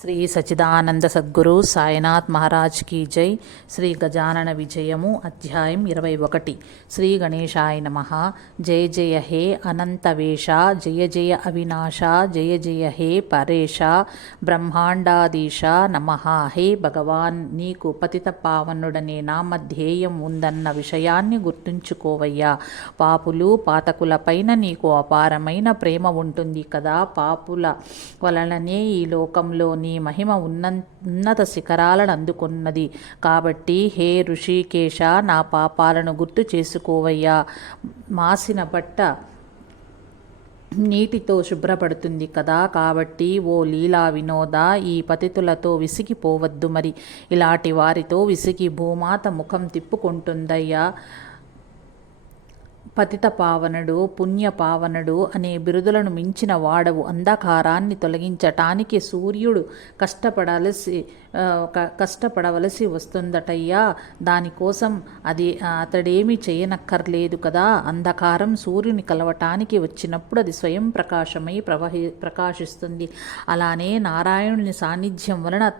Shri Sachidananda Sadhguru Sainath Maharaj key జై. శ్రీ గజానన విజయము అధ్యాయం 21. శ్రీ గణేశాయ నమః. జయ జయ హే అనంతవేష, జయ జయ అవినాశ, జయ జయ హే పరేశ, బ్రహ్మాండాధీశ నమః. హే భగవాన్, నీకు పతిత పావనుడనే నామధ్యేయం ఉందన్న విషయాన్ని గుర్తుంచుకోవయ్యా. పాపులు పాతకులపైన నీకు అపారమైన ప్రేమ ఉంటుంది కదా. పాపుల వలననే ఈ లోకంలో నీ మహిమ ఉన్నత శిఖరాలను అందుకున్నది. కాబట్టి హే ఋషికేశ, నా పాపాలను గుర్తు చేసుకోవయ్యా. మాసిన బట్ట నీటితో శుభ్రపడుతుంది కదా. కాబట్టి ఓ లీలా వినోద, ఈ పతితులతో విసిగిపోవద్దు. మరి ఇలాంటి వారితో విసిగి భూమాత ముఖం తిప్పుకుంటుందయ్యా. పతిత పావనుడు, పుణ్య పావనుడు అనే బిరుదులను మించిన వాడవు. అంధకారాన్ని తొలగించటానికి సూర్యుడు కష్టపడవలసి వస్తుందటయ్యా. దానికోసం అతడేమీ చేయనక్కర్లేదు కదా. అంధకారం సూర్యుని కలవటానికి వచ్చినప్పుడు అది స్వయం ప్రకాశమై ప్రకాశిస్తుంది. అలానే నారాయణుని సాన్నిధ్యం వలన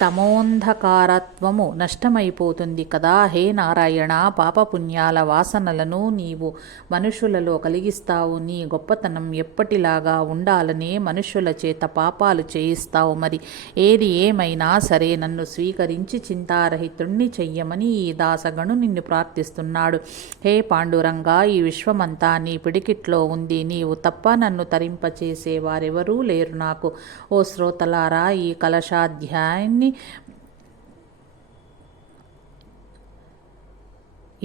తమోంధకారత్వము నష్టమైపోతుంది కదా. హే నారాయణ, పాపపుణ్యాల వాసనలను నీవు మనుషులలో కలిగిస్తావు. నీ గొప్పతనం ఎప్పటిలాగా ఉండాలనే మనుషుల చేత పాపాలు చేయిస్తావు. మరి ఏది ఏమైనా సరే నన్ను స్వీకరించి చింతారహితుణ్ణి చెయ్యమని ఈ దాసగణు నిన్ను ప్రార్థిస్తున్నాడు. హే పాండురంగా, ఈ విశ్వమంతా నీ పిడికిట్లో ఉంది. నీవు తప్ప నన్ను తరింపచేసే వారెవరూ లేరు నాకు. ఓ శ్రోతలారా, ఈ కలశాధ్యాయాన్ని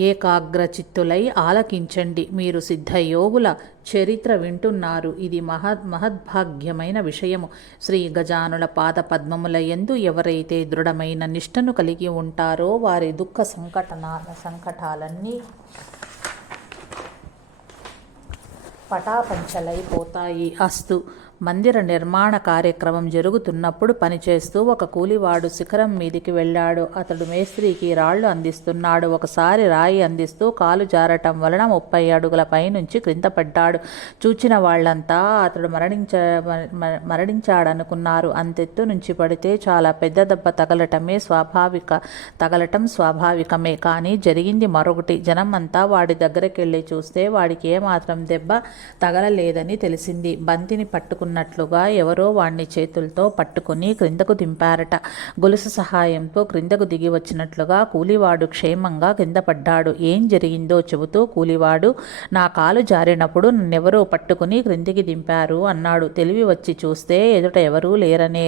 ఏకాగ్రచిత్తులై ఆలకించండి. మీరు సిద్ధయోగుల చరిత్ర వింటున్నారు. ఇది మహద్భాగ్యమైన విషయము. శ్రీ గజానుల పాద పద్మముల యందు ఎవరైతే దృఢమైన నిష్టను కలిగి ఉంటారో వారి దుఃఖ సంకటాలన్నీ పటాపంచలైపోతాయి. అస్తు. మందిర నిర్మాణ కార్యక్రమం జరుగుతున్నప్పుడు పనిచేస్తూ ఒక కూలివాడు శిఖరం మీదికి వెళ్ళాడు. అతడు మేస్త్రికి రాళ్లు అందిస్తున్నాడు. ఒకసారి రాయి అందిస్తూ కాలు జారటం వలన 30 అడుగుల పైనుంచి క్రింద పడ్డాడు. చూచిన వాళ్లంతా అతడు మరణించాడనుకున్నారు. అంతెత్తు నుంచి పడితే చాలా పెద్ద దెబ్బ తగలటం స్వాభావికమే. కానీ జరిగింది మరొకటి. జనం అంతా వాడి దగ్గరకెళ్ళి చూస్తే వాడికి ఏమాత్రం దెబ్బ తగలలేదని తెలిసింది. బంతిని పట్టుకున్నట్లుగా ఎవరో వాణ్ణి చేతులతో పట్టుకుని క్రిందకు దింపారట. గొలుసు సహాయంతో క్రిందకు దిగి వచ్చినట్లుగా కూలివాడు క్షేమంగా కింద పడ్డాడు. ఏం జరిగిందో చెబుతూ కూలివాడు, నా కాలు జారినప్పుడు నన్నెవరో పట్టుకుని క్రిందికి దింపారు అన్నాడు. తెలివి వచ్చి చూస్తే ఎదుట ఎవరూ లేనే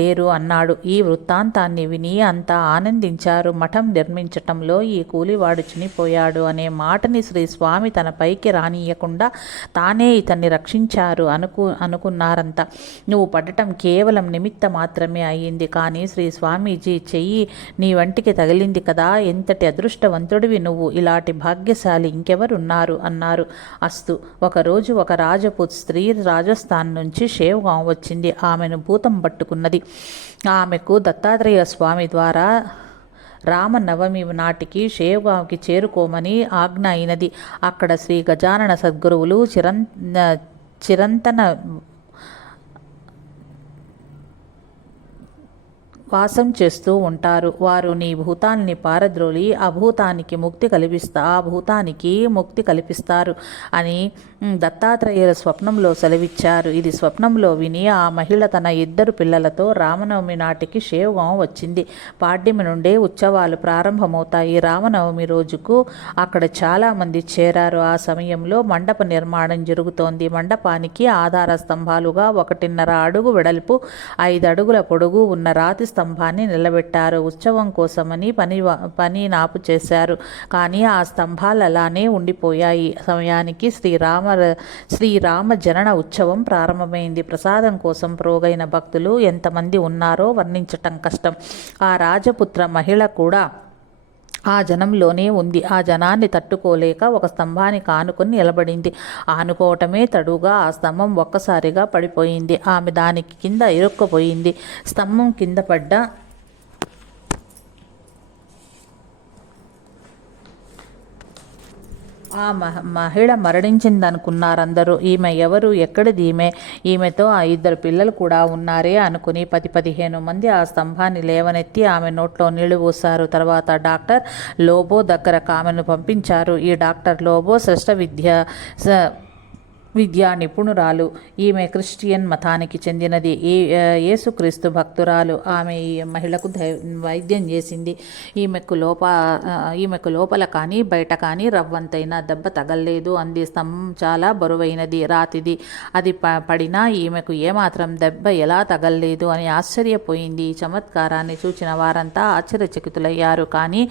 లేరు అన్నాడు. ఈ వృత్తాంతాన్ని విని అంతా ఆనందించారు. మఠం నిర్మించటంలో ఈ కూలివాడు చనిపోయాడు అనే మాటని శ్రీ స్వామి తన పైకి రానియకుండా తానే ఇతన్ని రక్షించారు అనుకున్నారంతా. నువ్వు పడటం కేవలం నిమిత్త మాత్రమే అయ్యింది. కానీ శ్రీ స్వామీజీ చెయ్యి నీ వంటికి తగిలింది కదా. ఎంతటి అదృష్టవంతుడివి నువ్వు. ఇలాంటి భాగ్యశాలి ఇంకెవరున్నారు అన్నారు. అస్తు. ఒకరోజు ఒక రాజపూత్ స్త్రీ రాజస్థాన్ నుంచి షేవ్గాం వచ్చింది. ఆమెను భూతం పట్టుకున్నది. ఆమెకు దత్తాత్రేయ స్వామి ద్వారా రామనవమి నాటికి షేవ్గాంకి చేరుకోమని ఆజ్ఞ అయినది. అక్కడ శ్రీ గజానన సద్గురువులు చిరంతన వాసం చేస్తూ ఉంటారు. వారు నీ భూతాన్ని పారద్రోలి ఆ భూతానికి ముక్తి కల్పిస్తారు అని దత్తాత్రేయుల స్వప్నంలో సెలవిచ్చారు. ఇది స్వప్నంలో విని ఆ మహిళ తన 2 పిల్లలతో రామనవమి నాటికి షేవ్గాం వచ్చింది. పాడ్యమి నుండే ఉత్సవాలు ప్రారంభమవుతాయి. రామనవమి రోజుకు అక్కడ చాలామంది చేరారు. ఆ సమయంలో మండప నిర్మాణం జరుగుతోంది. మండపానికి ఆధార స్తంభాలుగా 1.5 అడుగు వెడల్పు 5 అడుగుల పొడుగు ఉన్న రాతి స్తంభాన్ని నిలబెట్టారు. ఉత్సవం కోసమని పని నాపు చేశారు. కానీ ఆ స్తంభాలు అలానే ఉండిపోయాయి. సమయానికి శ్రీరామ జనన ఉత్సవం ప్రారంభమైంది. ప్రసాదం కోసం ప్రోగైన భక్తులు ఎంతమంది ఉన్నారో వర్ణించటం కష్టం. ఆ రాజపుత్ర మహిళ కూడా ఆ జనంలోనే ఉంది. ఆ జనాన్ని తట్టుకోలేక ఒక స్తంభానికి ఆనుకొని నిలబడింది. ఆనుకోవటమే తడుగా ఆ స్తంభం ఒక్కసారిగా పడిపోయింది. ఆమె దానికి కింద ఇరుక్కుపోయింది. స్తంభం కింద పడ్డ ఆ మహిళ మరణించిందనుకున్నారందరూ. ఈమె ఎవరు, ఎక్కడిది ఈమెతో ఆ 2 పిల్లలు కూడా ఉన్నారే అనుకుని 10-15 మంది ఆ స్తంభాన్ని లేవనెత్తి ఆమె నోట్లో నీళ్లు పోశారు. తర్వాత డాక్టర్ లోబో దగ్గరకు ఆమెను పంపించారు. ఈ డాక్టర్ లోబో విద్యా నిపుణురాలు. ఈమె క్రిస్టియన్ మతానికి చెందినది. యేసుక్రీస్తు భక్తురాలు. ఆమె ఈ మహిళకు వైద్యం చేసింది. ఈమెకు లోపల కానీ బయట కానీ రవ్వంతైనా దెబ్బ తగల్లేదు అంది. స్తంభం చాలా బరువైనది, రాతిది. అది పడినా ఈమెకు ఏమాత్రం దెబ్బ ఎలా తగల్లేదు అని ఆశ్చర్యపోయింది. ఈ చమత్కారాన్ని చూచిన వారంతా ఆశ్చర్యచకితులయ్యారు. కానీ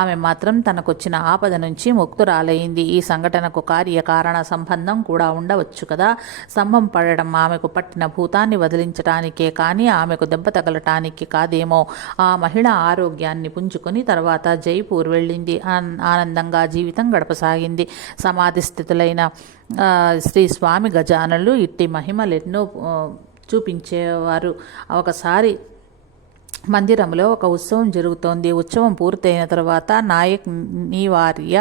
ఆమె మాత్రం తనకొచ్చిన ఆపద నుంచి ముక్తురాలైంది. ఈ సంఘటనకు కార్యకారణ సంబంధం కూడా ఉండవచ్చు కదా. స్తంభం పడడం ఆమెకు పట్టిన భూతాన్ని వదిలించటానికే కానీ ఆమెకు దెబ్బ తగలటానికి కాదేమో. ఆ మహిళ ఆరోగ్యాన్ని పుంజుకొని తర్వాత జైపూర్ వెళ్ళింది. ఆనందంగా జీవితం గడపసాగింది. సమాధి స్థితులైన శ్రీ స్వామి గజాననులు ఇట్టి మహిమలెన్నో చూపించేవారు. ఒకసారి మందిరంలో ఒక ఉత్సవం జరుగుతోంది. ఉత్సవం పూర్తయిన తర్వాత నాయక్ నివార్య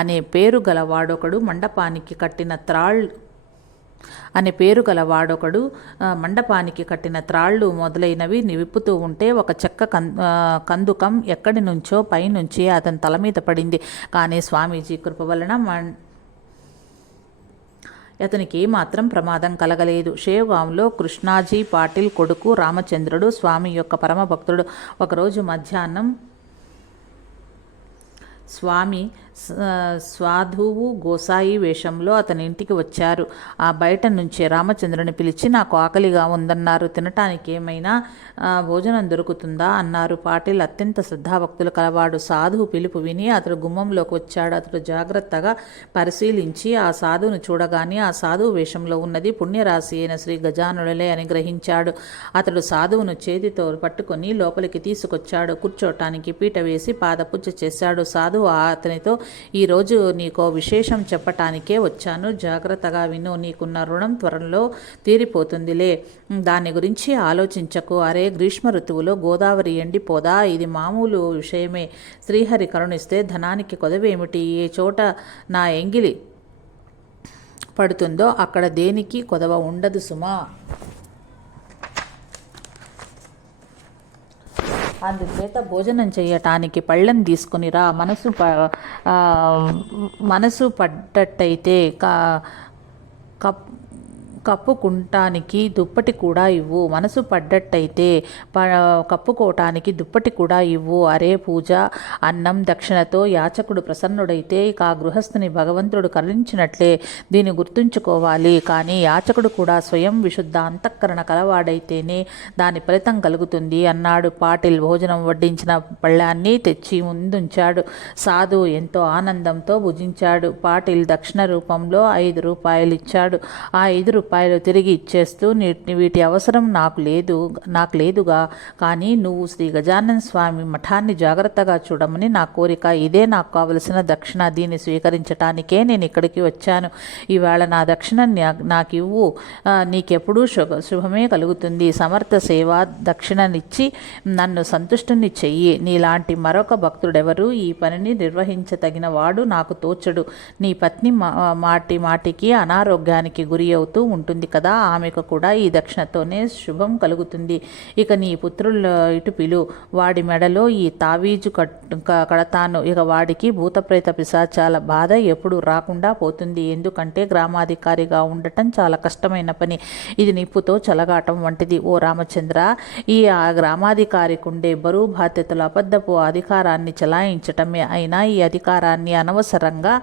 అనే పేరు గలవాడొకడు మండపానికి కట్టిన త్రాళ్ళు మొదలైనవి విప్పుతూ ఉంటే ఒక చెక్క కందుకం ఎక్కడి నుంచో పైనుంచి అతని తల మీద పడింది. కానీ స్వామీజీ కృప వలన అతనికి మాత్రం ప్రమాదం కలగలేదు. షేవ్గాంలో కృష్ణాజీ పాటిల్ కొడుకు రామచంద్రుడు స్వామి యొక్క పరమభక్తుడు. ఒకరోజు మధ్యాహ్నం స్వామి సాధువు గోసాయి వేషంలో అతని ఇంటికి వచ్చారు. ఆ బయట నుంచే రామచంద్రుని పిలిచి, నాకు ఆకలిగా ఉందన్నారు, తినటానికి ఏమైనా భోజనం దొరుకుతుందా అన్నారు. పాటిల్ అత్యంత శ్రద్ధాభక్తులు కలవాడు. సాధువు పిలుపు విని అతడు గుమ్మంలోకి వచ్చాడు. అతడు జాగ్రత్తగా పరిశీలించి ఆ సాధువును చూడగానే ఆ సాధువు వేషంలో ఉన్నది పుణ్యరాశి అయిన శ్రీ గజానులే అని గ్రహించాడు. అతడు సాధువును చేతితో పట్టుకొని లోపలికి తీసుకొచ్చాడు. కూర్చోటానికి పీట వేసి పాదపూజ చేశాడు. సాధువు అతనితో, ఈరోజు నీకో విశేషం చెప్పటానికే వచ్చాను, జాగ్రత్తగా విను. నీకున్న రుణం త్వరలో తీరిపోతుందిలే, దాని గురించి ఆలోచించకు. అరే, గ్రీష్మ ఋతువులో గోదావరి ఎండిపోదా? ఇది మామూలు విషయమే. శ్రీహరి కరుణిస్తే ధనానికి కొదవేమిటి? ఏ చోట నా ఎంగిలి పడుతుందో అక్కడ దేనికి కొదవ ఉండదు సుమా. అందుచేత భోజనం చేయటానికి పళ్ళెం తీసుకునిరా. మనసు పడ్డట్టయితే కప్పుకుంటానికి దుప్పటి కూడా ఇవ్వు. మనసు పడ్డట్టయితే కప్పుకోవటానికి దుప్పటి కూడా ఇవ్వు. అరే పూజ, అన్నం, దక్షిణతో యాచకుడు ప్రసన్నుడైతే ఇక ఆ గృహస్థుని భగవంతుడు కరుణించినట్లే. దీన్ని గుర్తుంచుకోవాలి. కానీ యాచకుడు కూడా స్వయం విశుద్ధ అంతఃకరణ కలవాడైతేనే దాని ఫలితం కలుగుతుంది అన్నాడు. పాటిల్ భోజనం వడ్డించిన పళ్ళాన్ని తెచ్చి ముందుంచాడు. సాధు ఎంతో ఆనందంతో భుజించాడు. పాటిల్ దక్షిణ రూపంలో 5 రూపాయలు ఇచ్చాడు. ఆ 5 రూపాయలు తిరిగి ఇచ్చేస్తూ, వీటి అవసరం నాకు లేదుగా, కానీ నువ్వు శ్రీ గజానన స్వామి మఠాన్ని జాగ్రత్తగా చూడమని నా కోరిక. ఇదే నాకు కావలసిన దక్షిణ. దీన్ని స్వీకరించటానికే నేను ఇక్కడికి వచ్చాను. ఈవేళ నా దక్షిణ నాకు ఇవ్వు. నీకెప్పుడూ శుభమే కలుగుతుంది. సమర్థ సేవ దక్షిణనిచ్చి నన్ను సంతుష్టుని చెయ్యి. నీలాంటి మరొక భక్తుడెవరు ఈ పనిని నిర్వహించతగిన వాడు నాకు తోచడు. నీ పత్ని మాటికి అనారోగ్యానికి గురి అవుతూ ఉంటుంది కదా, ఆమెకు కూడా ఈ దక్షిణతోనే శుభం కలుగుతుంది. ఇక నీ పుత్రులు ఇటు పిలు. వాడి మెడలో ఈ తావీజు కడతాను. ఇక వాడికి భూతప్రేత పిశాచాల బాధ ఎప్పుడు రాకుండా పోతుంది. ఎందుకంటే గ్రామాధికారిగా ఉండటం చాలా కష్టమైన పని. ఇది నిప్పుతో చలగాటం వంటిది. ఓ రామచంద్ర, ఈ గ్రామాధికారికి ఉండే బరువు బాధ్యతలు అబద్ధపు అధికారాన్ని చలాయించటమే. అయినా ఈ అధికారాన్ని అనవసరంగా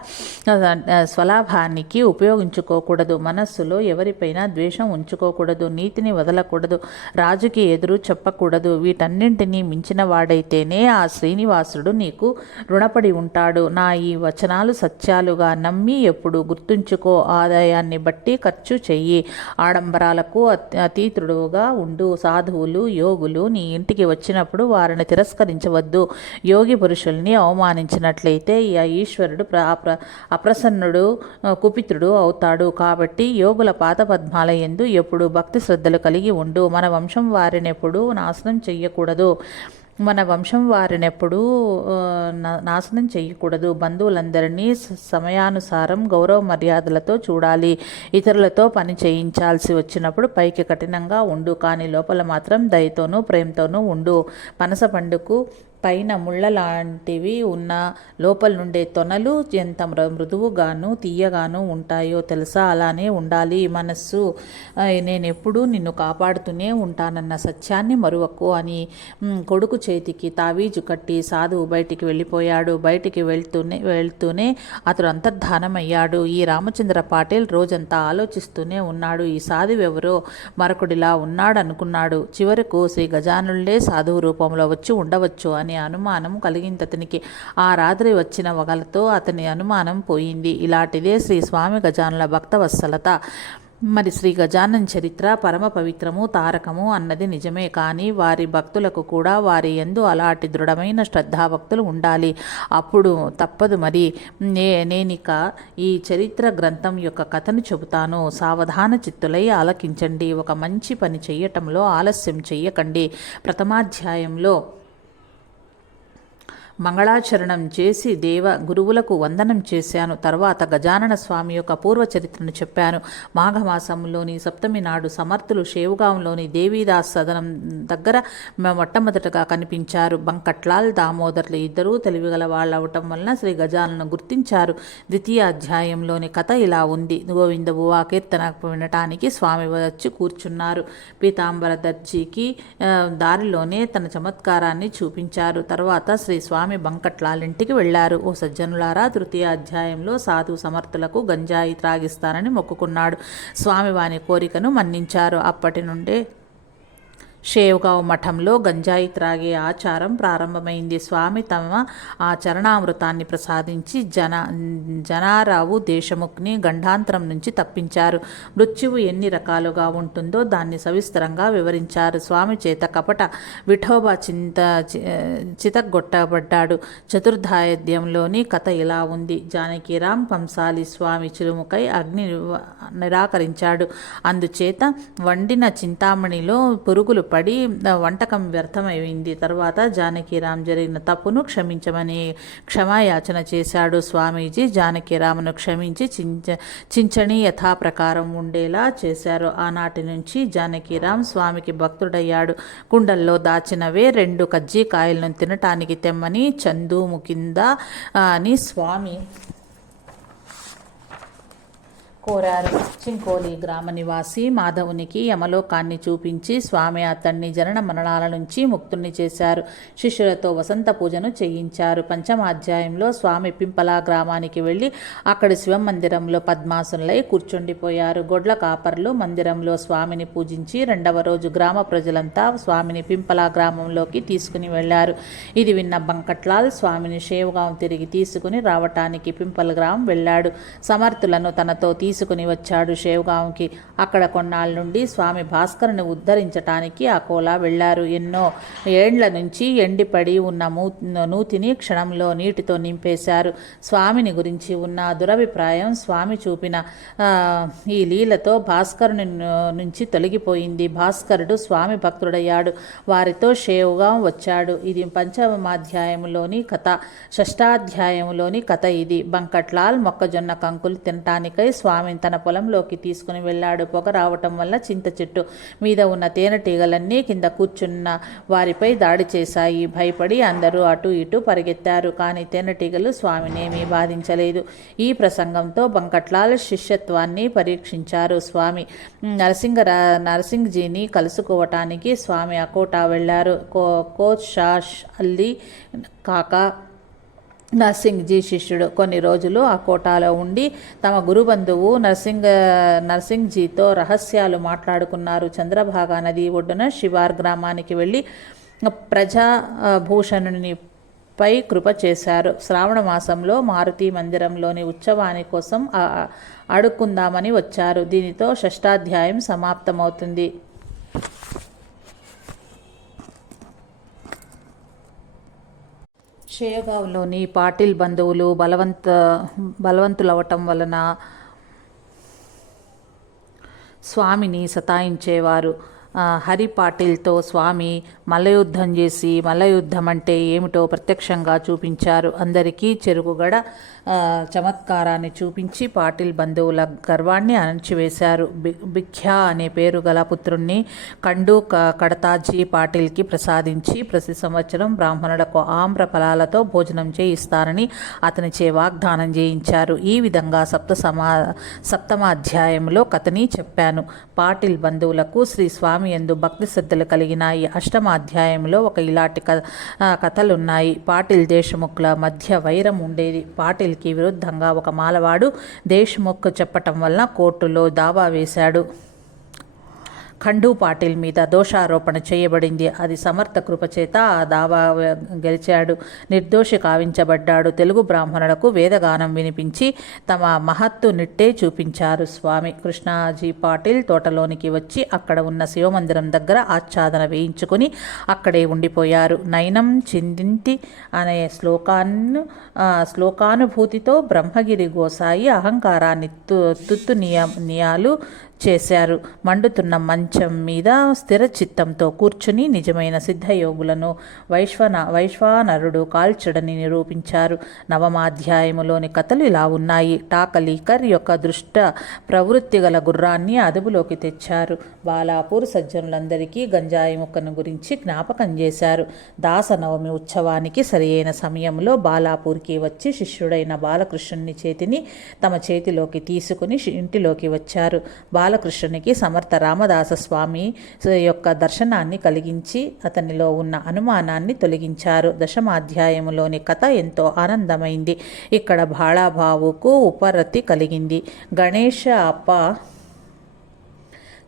స్వలాభానికి ఉపయోగించుకోకూడదు. మనస్సులో ఎవరిపైనా ద్వేషం ఉంచుకోకూడదు. నీతిని వదలకూడదు. రాజుకి ఎదురు చెప్పకూడదు. వీటన్నింటినీ మించిన వాడైతేనే ఆ శ్రీనివాసుడు నీకు రుణపడి ఉంటాడు. నా ఈ వచనాలు సత్యాలుగా నమ్మి ఎప్పుడు గుర్తుంచుకో. ఆదాయాన్ని బట్టి ఖర్చు చెయ్యి. ఆడంబరాలకు అతీతుడుగా ఉండు. సాధువులు, యోగులు నీ ఇంటికి వచ్చినప్పుడు వారిని తిరస్కరించవద్దు. యోగి పురుషుల్ని అవమానించినట్లయితే ఈ ఈశ్వరుడు అప్రసన్నుడు, కుపితుడు అవుతాడు. కాబట్టి యోగుల పాదపద్మాల యందు ఎప్పుడు భక్తి శ్రద్ధలు కలిగి ఉండు. మన వంశం వారిని ఎప్పుడు నాశనం చెయ్యకూడదు. మన వంశం వారినెప్పుడూ నాశనం చేయకూడదు. బంధువులందరినీ సమయానుసారం గౌరవ మర్యాదలతో చూడాలి. ఇతరులతో పని చేయించాల్సి వచ్చినప్పుడు పైకి కఠినంగా ఉండు, కానీ లోపల మాత్రం దయతోనూ ప్రేమతోనూ ఉండు. పనస పండుకు పైన ముళ్ళ లాంటివి ఉన్న లోపల నుండే తొనలు ఎంత మృదువుగాను తీయగాను ఉంటాయో తెలుసా? అలానే ఉండాలి మనస్సు. నేనెప్పుడూ నిన్ను కాపాడుతూనే ఉంటానన్న సత్యాన్ని మరువకు అని కొడుకు చేతికి తావీజు కట్టి సాధువు బయటికి వెళ్ళిపోయాడు. బయటికి వెళ్తూనే అతడు అంతర్ధానమయ్యాడు. ఈ రామచంద్ర పాటిల్ రోజంతా ఆలోచిస్తూనే ఉన్నాడు. ఈ సాధువెవరో మరొకడిలా ఉన్నాడనుకున్నాడు. చివరకు శ్రీ గజానుళ్లే సాధువు రూపంలో వచ్చి ఉండవచ్చు అని అనుమానం కలిగింది అతనికి. ఆ రాత్రి వచ్చిన వగలతో అతని అనుమానం పోయింది. ఇలాంటిదే శ్రీ స్వామి గజానుల భక్తవత్సలత. మరి శ్రీ గజానన్ చరిత్ర పరమ పవిత్రము, తారకము అన్నది నిజమే. కానీ వారి భక్తులకు కూడా వారి యందు అలాంటి దృఢమైన శ్రద్ధాభక్తులు ఉండాలి. అప్పుడు తప్పదు. మరి నేనిక ఈ చరిత్ర గ్రంథం యొక్క కథను చెబుతాను. సావధాన చిత్తులై ఆలకించండి. ఒక మంచి పని చెయ్యటంలో ఆలస్యం చెయ్యకండి. ప్రథమాధ్యాయంలో మంగళాచరణం చేసి గురువులకు వందనం చేశాను. తర్వాత గజానన స్వామి యొక్క పూర్వ చరిత్రను చెప్పాను. మాఘమాసంలోని సప్తమి నాడు సమర్థులు షేవుగాంలోని దేవీదాస్ సదనం దగ్గర మొట్టమొదటగా కనిపించారు. బంకట్లాల్, దామోదర్లు ఇద్దరూ తెలివిగల వాళ్ళు అవటం వలన శ్రీ గజానను గుర్తించారు. ద్వితీయ అధ్యాయంలోని కథ ఇలా ఉంది. గోవిందవు ఆ కీర్తన వినటానికి స్వామి వచ్చి కూర్చున్నారు. పీతాంబర దర్జీకి దారిలోనే తన చమత్కారాన్ని చూపించారు. తర్వాత శ్రీ స్వామి బంకట్లాలింటికి వెళ్లారు. ఓ సజ్జనులారా, తృతీయ అధ్యాయంలో సాధు సమర్థులకు గంజాయి త్రాగిస్తానని మొక్కుకున్నాడు. స్వామి వాని కోరికను మన్నించారు. అప్పటి నుండే షేవ్గావ్ మఠంలో గంజాయి త్రాగే ఆచారం ప్రారంభమైంది. స్వామి తమ ఆ చరణామృతాన్ని ప్రసాదించి జనారావు దేశముఖ్ని గండాంతరం నుంచి తప్పించారు. మృత్యువు ఎన్ని రకాలుగా ఉంటుందో దాన్ని సవిస్తరంగా వివరించారు. స్వామి చేత కపట విఠోబా చితగొట్టబడ్డాడు. చతుర్థాధ్యాయంలోని కథ ఇలా ఉంది. జానకీరాం కంసాలి స్వామి చిరుముకై అగ్ని నిరాకరించాడు. అందుచేత వండిన చింతామణిలో పురుగులు పడి వంటకం వ్యర్థమైంది. తర్వాత జానకీరాం జరిగిన తప్పును క్షమించమని క్షమాయాచన చేశాడు. స్వామీజీ జానకీరామును క్షమించి చించణి యథాప్రకారం ఉండేలా చేశారు. ఆనాటి నుంచి జానకీరాం స్వామికి భక్తుడయ్యాడు. కుండల్లో దాచినవే 2 కజ్జీకాయలను తినటానికి తెమ్మని చందూము కింద అని స్వామి కోరారు. చింకోలి గ్రామ నివాసి మాధవునికి యమలోకాన్ని చూపించి స్వామి అతన్ని జనన మరణాల నుంచి ముక్తుల్ని చేశారు. శిష్యులతో వసంత పూజను చేయించారు. పంచమాధ్యాయంలో స్వామి పింపలా గ్రామానికి వెళ్ళి అక్కడి శివమందిరంలో పద్మాసునులై కూర్చుండిపోయారు. గొడ్ల కాపర్లు మందిరంలో స్వామిని పూజించి 2వ రోజు గ్రామ ప్రజలంతా స్వామిని పింపలా గ్రామంలోకి తీసుకుని వెళ్లారు. ఇది విన్న బంకట్లాల్ స్వామిని షేవ్గాం తిరిగి తీసుకుని రావటానికి పింపల్ గ్రామం వెళ్ళాడు. సమర్థులను తనతో తీసుకుని వచ్చాడు షేవ్గాంకి. అక్కడ కొన్నాళ్ళ నుండి స్వామి భాస్కర్ని ఉద్ధరించటానికి అకోలా వెళ్లారు. ఎన్నో ఏండ్ల నుంచి ఎండిపడి ఉన్న నూతిని క్షణంలో నీటితో నింపేశారు. స్వామిని గురించి ఉన్న దురభిప్రాయం స్వామి చూపిన ఈ లీలతో భాస్కరుని నుంచి తొలగిపోయింది. భాస్కరుడు స్వామి భక్తుడయ్యాడు. వారితో షేవ్గాం వచ్చాడు. ఇది పంచమాధ్యాయంలోని కథ. షష్ఠాధ్యాయంలోని కథ ఇది. బంకట్లాల్ మొక్కజొన్న కంకులు తినటానికై స్వామిని తన పొలంలోకి తీసుకుని వెళ్ళాడు. పొగ రావటం వల్ల చింత చెట్టు మీద ఉన్న తేనెటీగలన్నీ కింద కూర్చున్న వారిపై దాడి చేశాయి. భయపడి అందరూ అటు ఇటు పరిగెత్తారు. కానీ తేనెటీగలు స్వామినేమీ బాధించలేదు. ఈ ప్రసంగంతో బంకట్లాల్ శిష్యత్వాన్ని పరీక్షించారు. స్వామి నరసింగ్జీని కలుసుకోవటానికి స్వామి అకోటా వెళ్లారు. కోచ్ షాష్ అల్లీ కాకా నర్సింగ్జీ శిష్యుడు. కొన్ని రోజులు ఆ కోటాలో ఉండి తమ గురుబంధువు నర్సింగ్జీతో రహస్యాలు మాట్లాడుకున్నారు. చంద్రభాగా నది ఒడ్డున శివార్ గ్రామానికి వెళ్ళి ప్రజాభూషణుని పై కృప చేశారు. శ్రావణ మాసంలో మారుతి మందిరంలోని ఉత్సవాని కోసం అడుక్కుందామని వచ్చారు. దీనితో షష్ఠాధ్యాయం సమాప్తమవుతుంది. షేవ్గావ్లోని పాటిల్ బంధువులు బలవంతులవటం వలన స్వామిని సతాయించేవారు. హరి పాటిల్తో స్వామి మల్లయుద్ధం చేసి మల్లయుద్ధం అంటే ఏమిటో ప్రత్యక్షంగా చూపించారు. అందరికీ చెరుగుగడ చమత్కారాన్ని చూపించి పాటిల్ బంధువుల గర్వాన్ని అణచివేశారు. బిఖ్యా అనే పేరు గల పుత్రుణ్ణి కండు కడతాజీ పాటిల్కి ప్రసాదించి ప్రతి సంవత్సరం బ్రాహ్మణులకు ఆమ్ర ఫలాలతో భోజనం చేయిస్తారని అతనిచే వాగ్దానం చేయించారు. ఈ విధంగా సప్తమాధ్యాయంలో కథని చెప్పాను. పాటిల్ బంధువులకు శ్రీ స్వామి యందు భక్తి శ్రద్ధలు కలిగినాయి. అష్టమాధ్యాయంలో ఇలాంటి కథలున్నాయి. పాటిల్ దేశముఖ్ల మధ్య వైరం ఉండేది. పాటిల్కి విరుద్ధంగా ఒక మాలవాడు దేశముఖ్ చెప్పటం వల్ల కోర్టులో దావా వేశాడు. ఖండు పాటిల్ మీద దోషారోపణ చేయబడింది. అది సమర్థ కృపచేత ఆ దావా గెలిచాడు. నిర్దోషి కావించబడ్డాడు. తెలుగు బ్రాహ్మణులకు వేదగానం వినిపించి తమ మహత్తు నిట్టే చూపించారు స్వామి. కృష్ణాజీ పాటిల్ తోటలోనికి వచ్చి అక్కడ ఉన్న శివమందిరం దగ్గర ఆచ్ఛాదన వేయించుకుని అక్కడే ఉండిపోయారు. నయనం చిందింతి అనే శ్లోకానుభూతితో బ్రహ్మగిరి గోసాయి అహంకారాన్ని తుత్తునియాలు చేశారు. మండుతున్న మంచం మీద స్థిర చిత్తంతో కూర్చుని నిజమైన సిద్ధయోగులను వైశ్వానరుడు కాల్చడని నిరూపించారు. నవమాధ్యాయములోని కథలు ఇలా ఉన్నాయి. టాకలీకర్ యొక్క దృష్ట ప్రవృత్తి గల గుర్రాన్ని అదుపులోకి తెచ్చారు. బాలాపూర్ సజ్జనులందరికీ గంజాయి ముక్కను గురించి జ్ఞాపకం చేశారు. దాసనవమి ఉత్సవానికి సరియైన సమయంలో బాలాపూర్కి వచ్చి శిష్యుడైన బాలకృష్ణుని చేతిని తమ చేతిలోకి తీసుకుని ఇంటిలోకి వచ్చారు. బాలకృష్ణునికి సమర్థ రామదాస స్వామి యొక్క దర్శనాన్ని కలిగించి అతనిలో ఉన్న అనుమానాన్ని తొలగించారు. దశమాధ్యాయములోని కథ ఎంతో ఆనందమైంది. ఇక్కడ భాళాబావుకు ఉపరతి కలిగింది. గణేష అప్ప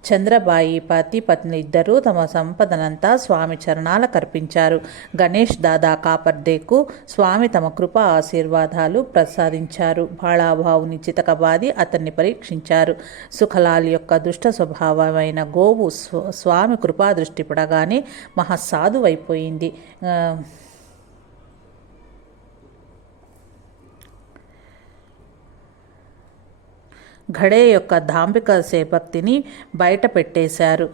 చంద్రబాయి పత్ని ఇద్దరూ తమ సంపదనంతా స్వామి చరణాలకు అర్పించారు. గణేష్ దాదా కాపర్దేకు స్వామి తమ కృపా ఆశీర్వాదాలు ప్రసాదించారు. భాళాబావుని చితకబాది అతన్ని పరీక్షించారు. సుఖలాల్ యొక్క దుష్ట స్వభావమైన గోవు స్వామి కృపా దృష్టి పడగానే మహాసాధువైపోయింది. ఘడే యొక్క ధాంబిక భక్తిని బయట పెట్టేశారు.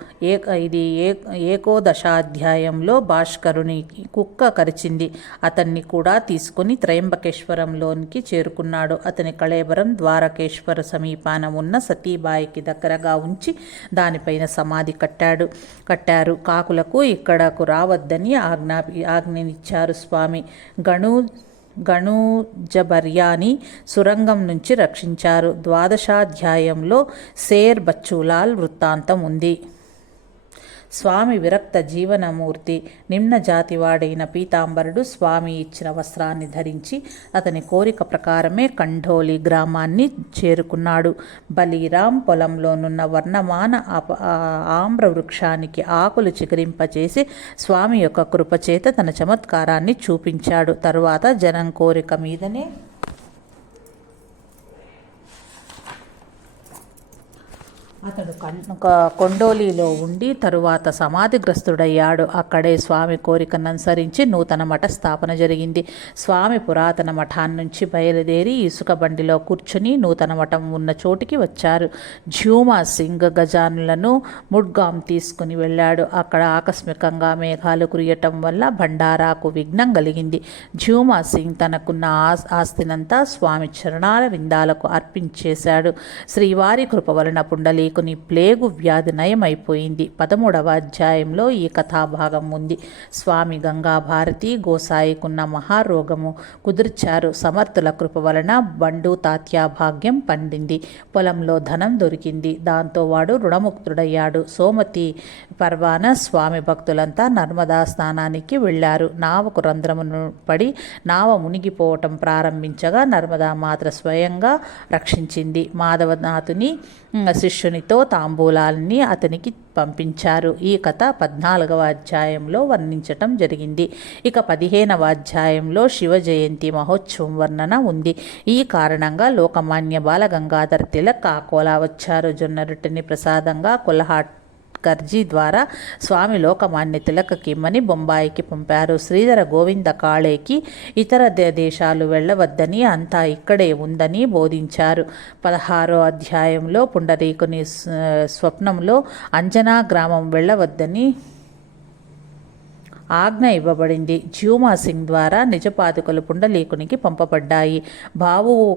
ఇది ఏకోదశాధ్యాయంలో భాస్కరుని కుక్క కరిచింది. అతన్ని కూడా తీసుకుని త్రయంబకేశ్వరంలోనికి చేరుకున్నాడు. అతని కళేబరం ద్వారకేశ్వర సమీపాన ఉన్న సతీబాయికి దగ్గరగా ఉంచి దానిపైన సమాధి కట్టారు. కాకులకు ఇక్కడకు రావద్దని ఆజ్ఞనిచ్చారు స్వామి. గణూజబర్యాని సురంగం నుంచి రక్షించారు. ద్వాదశాధ్యాయంలో శేర్ బచ్చూలాల్ వృత్తాంతం ఉంది. స్వామి విరక్త జీవనమూర్తి. నిమ్న జాతివాడైన పీతాంబరుడు స్వామి ఇచ్చిన వస్త్రాన్ని ధరించి అతని కోరిక ప్రకారమే కంఢోలి గ్రామాన్ని చేరుకున్నాడు. బలీరాం పొలంలోనున్న వర్ణమాన ఆమ్ర వృక్షానికి ఆకులు చిగురింపచేసి స్వామి యొక్క కృపచేత తన చమత్కారాన్ని చూపించాడు. తరువాత జనం కోరిక మీదనే అతడు కొండోలిలో ఉండి తరువాత సమాధిగ్రస్తుడయ్యాడు. అక్కడే స్వామి కోరికను అనుసరించి నూతన మఠ స్థాపన జరిగింది. స్వామి పురాతన మఠాన్నించి బయలుదేరి ఇసుక బండిలో కూర్చుని నూతన మఠం ఉన్న చోటికి వచ్చారు. ఝూమా సింగ్ గజానులను ముడ్గాం తీసుకుని వెళ్ళాడు. అక్కడ ఆకస్మికంగా మేఘాలు కురియటం వల్ల భండారాకు విఘ్నం కలిగింది. ఝూమా సింగ్ తనకున్న ఆస్తినంతా స్వామి చరణాల విందాలకు అర్పించేశాడు. శ్రీవారి కృప వలన పుండలీ ని ప్లేగు వ్యాధి నయమైపోయింది. 13వ అధ్యాయంలో ఈ కథాభాగం ఉంది. స్వామి గంగా భారతి గోసాయికున్న మహారోగము కుదుర్చారు. సమర్థుల కృప వలన బండు తాత్యాభాగ్యం పండింది. పొలంలో ధనం దొరికింది. దాంతో వాడు రుణముక్తుడయ్యాడు. సోమతి పర్వాన స్వామి భక్తులంతా నర్మదా స్నానానికి వెళ్లారు. నావకు రంధ్రమును పడి నావ మునిగిపోవటం ప్రారంభించగా నర్మదా మాత్ర స్వయంగా రక్షించింది. మాధవనాథుని శిష్యునితో తాంబూలాల్ని అతనికి పంపించారు. ఈ కథ 14వ అధ్యాయంలో వర్ణించటం జరిగింది. ఇక 15వ అధ్యాయంలో శివ జయంతి మహోత్సవం వర్ణన ఉంది. ఈ కారణంగా లోకమాన్య బాలగంగాధర్ తిలక్ కాకోలా వచ్చారు. జొన్నరొట్టెని ప్రసాదంగా ముఖర్జీ ద్వారా స్వామి లోకమాన్య తిలకకి ఇమ్మని బొంబాయికి పంపారు. శ్రీధర గోవింద కాళేకి ఇతర దేశాలు వెళ్ళవద్దని, అంతా ఇక్కడే ఉందని బోధించారు. 16వ అధ్యాయంలో పుండరీకుని స్వప్నంలో అంజనా గ్రామం వెళ్ళవద్దని ఆజ్ఞ ఇవ్వబడింది. జ్యూమా సింగ్ ద్వారా నిజపాదుకలు పుండలీకునికి పంపబడ్డాయి. బాబువు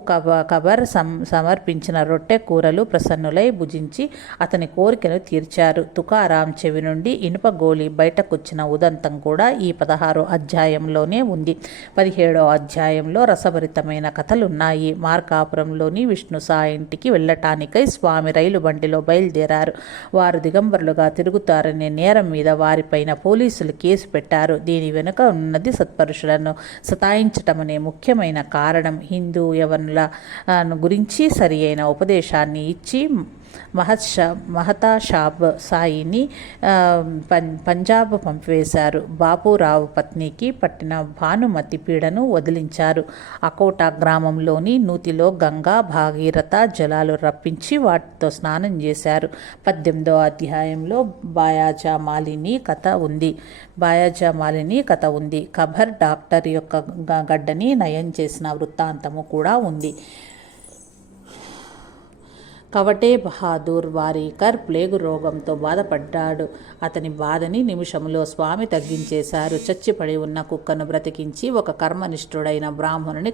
కబర్ సమర్పించిన రొట్టె కూరలు ప్రసన్నులై భుజించి అతని కోరికను తీర్చారు. తుకారాం చెవి నుండి ఇనుప గోళీ బయటకొచ్చిన ఉదంతం కూడా ఈ 16వ అధ్యాయంలోనే ఉంది. 17వ అధ్యాయంలో రసభరితమైన కథలున్నాయి. మార్కాపురంలోని విష్ణు ఇంటికి వెళ్ళటానికై స్వామి రైలు బండిలో బయలుదేరారు. వారు దిగంబరులుగా తిరుగుతారనే నేరం మీద వారిపైన పోలీసులు కేసు పెట్టారు. దీని వెనుక ఉన్నది సత్పురుషులను సతాయించటమనే ముఖ్యమైన కారణం. హిందూ యవనుల గురించి సరి అయిన ఉపదేశాన్ని ఇచ్చి మహతాషాబ్ సాయిని పంజాబ్ పంపివేశారు. బాపురావు పత్నికి పట్టిన భానుమతి పీడను వదిలించారు. అకోటా గ్రామంలోని నూతిలో గంగా భాగీరథ జలాలు రప్పించి వాటితో స్నానం చేశారు. 18వ అధ్యాయంలో బాయాజా మాలిని కథ ఉంది. ఖబర్ డాక్టర్ యొక్క గడ్డని నయం చేసిన వృత్తాంతము కూడా ఉంది. కవటే బహాదూర్ వారీకర్ ప్లేగు రోగంతో బాధపడ్డాడు. అతని బాధని నిమిషంలో స్వామి తగ్గించేశారు. చచ్చిపడి ఉన్న కుక్కను బ్రతికించి ఒక కర్మనిష్ఠుడైన బ్రాహ్మణుని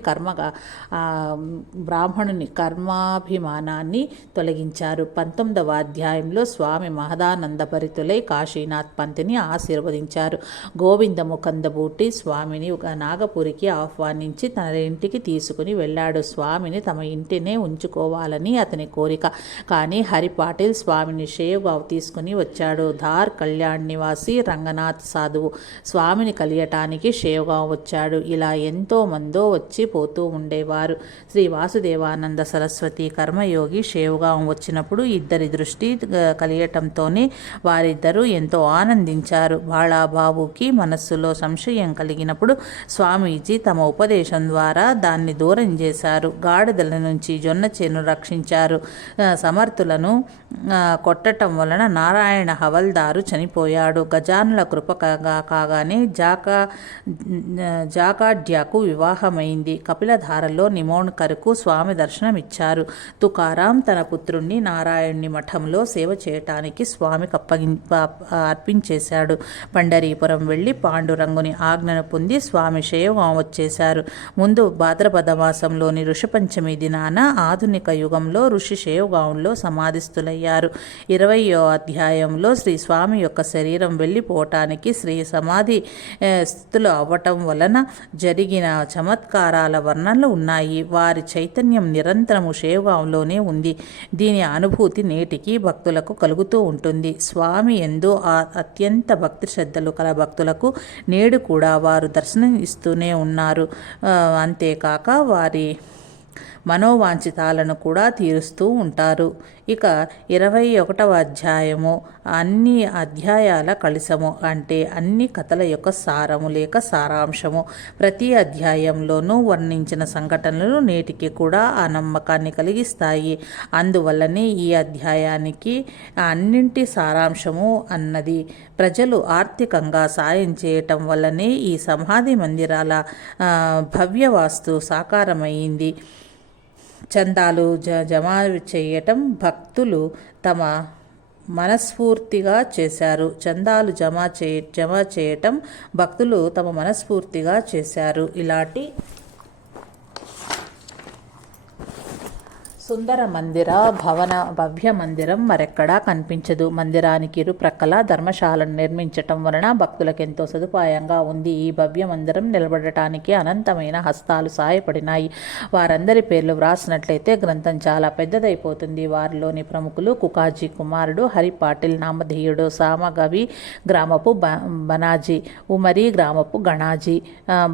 కర్మాభిమానాన్ని తొలగించారు. 19వ అధ్యాయంలో స్వామి మహదానందభరితులై కాశీనాథ్ పంతిని ఆశీర్వదించారు. గోవిందముకందబూటి స్వామిని నాగపురికి ఆహ్వానించి తన ఇంటికి తీసుకుని వెళ్ళాడు. స్వామిని తమ ఇంటినే ఉంచుకోవాలని అతని కోరిక. కానీ హరి పాటిల్ స్వామిని షేవ్గా తీసుకుని వచ్చాడు. ధార్ కళ్యాణ్ నివాసి రంగనాథ్ సాధువు స్వామిని కలియటానికి షేవ్గా వచ్చాడు. ఇలా ఎంతో మందో వచ్చి పోతూ ఉండేవారు. శ్రీ వాసుదేవానంద సరస్వతి కర్మయోగి షేవ్గా వచ్చినప్పుడు ఇద్దరి దృష్టి కలియటంతోనే వారిద్దరూ ఎంతో ఆనందించారు. బాళాబాబుకి మనస్సులో సంశయం కలిగినప్పుడు స్వామీజీ తమ ఉపదేశం ద్వారా దాన్ని దూరం చేశారు. గాడిదల నుంచి జొన్న చేను రక్షించారు. సమర్థులను కొట్టటం వలన నారాయణ హవల్దారు చనిపోయాడు. గజానుల కృప కాగానే జాకాడ్యాకు వివాహమైంది. కపిలధారలో నిమోణ్కర్కు స్వామి దర్శనమిచ్చారు. తుకారాం తన పుత్రుణ్ణి నారాయణుని మఠంలో సేవ చేయటానికి స్వామికి అర్పించేశాడు. పండరీపురం వెళ్ళి పాండురంగుని ఆజ్ఞను పొంది స్వామి శైవం వచ్చేశారు. ముందు భాద్రపద మాసంలోని ఋషిపంచమి దినాన ఆధునిక యుగంలో ఋషి శైవగాంలో సమాధిస్థులయ్యారు. 20వ అధ్యాయంలో శ్రీ స్వామి యొక్క శరీరం వెళ్ళిపోవటానికి శ్రీ సమాధి స్థితులు అవ్వటం వలన జరిగిన చమత్కారాల వర్ణనలు ఉన్నాయి. వారి చైతన్యం నిరంతరము శైవగాంలోనే ఉంది. దీని అనుభూతి నేటికి భక్తులకు కలుగుతూ ఉంటుంది. స్వామి యందు అత్యంత భక్తి శ్రద్ధలు కల భక్తులకు నేడు కూడా వారు దర్శనం ఇస్తూనే ఉన్నారు. అంతేకాక వారి మనోవాంఛితాలను కూడా తీరుస్తూ ఉంటారు. ఇక 21వ అధ్యాయము అన్ని అధ్యాయాల కళిసము, అంటే అన్ని కథల యొక్క సారము లేక సారాంశము. ప్రతి అధ్యాయంలోనూ వర్ణించిన సంఘటనలు నేటికి కూడా ఆ నమ్మకాన్ని కలిగిస్తాయి. అందువల్లనే ఈ అధ్యాయానికి అన్నింటి సారాంశము అన్నది. ప్రజలు ఆర్థికంగా సాయం చేయటం వల్లనే ఈ సమాధి మందిరాల భవ్యవాస్తు సాకారమైంది. చందాలు జమ చేయటం భక్తులు తమ మనస్ఫూర్తిగా చేశారు. చందాలు జమ చేయటం భక్తులు తమ మనస్ఫూర్తిగా చేశారు. ఇలాంటి సుందర భవ్య మందిరం మరెక్కడా కనిపించదు. మందిరానికి ఇరు ప్రక్కల ధర్మశాలను నిర్మించటం వలన భక్తులకు ఎంతో సదుపాయంగా ఉంది. ఈ భవ్య మందిరం నిలబడటానికి అనంతమైన హస్తాలు సహాయపడినాయి. వారందరి పేర్లు వ్రాసినట్లయితే గ్రంథం చాలా పెద్దదైపోతుంది. వారిలోని ప్రముఖులు కుకాజీ కుమారుడు హరి పాటిల్ నామధేయుడు, సామగవి గ్రామపు బనాజీ, ఉమరి గ్రామపు గణాజీ,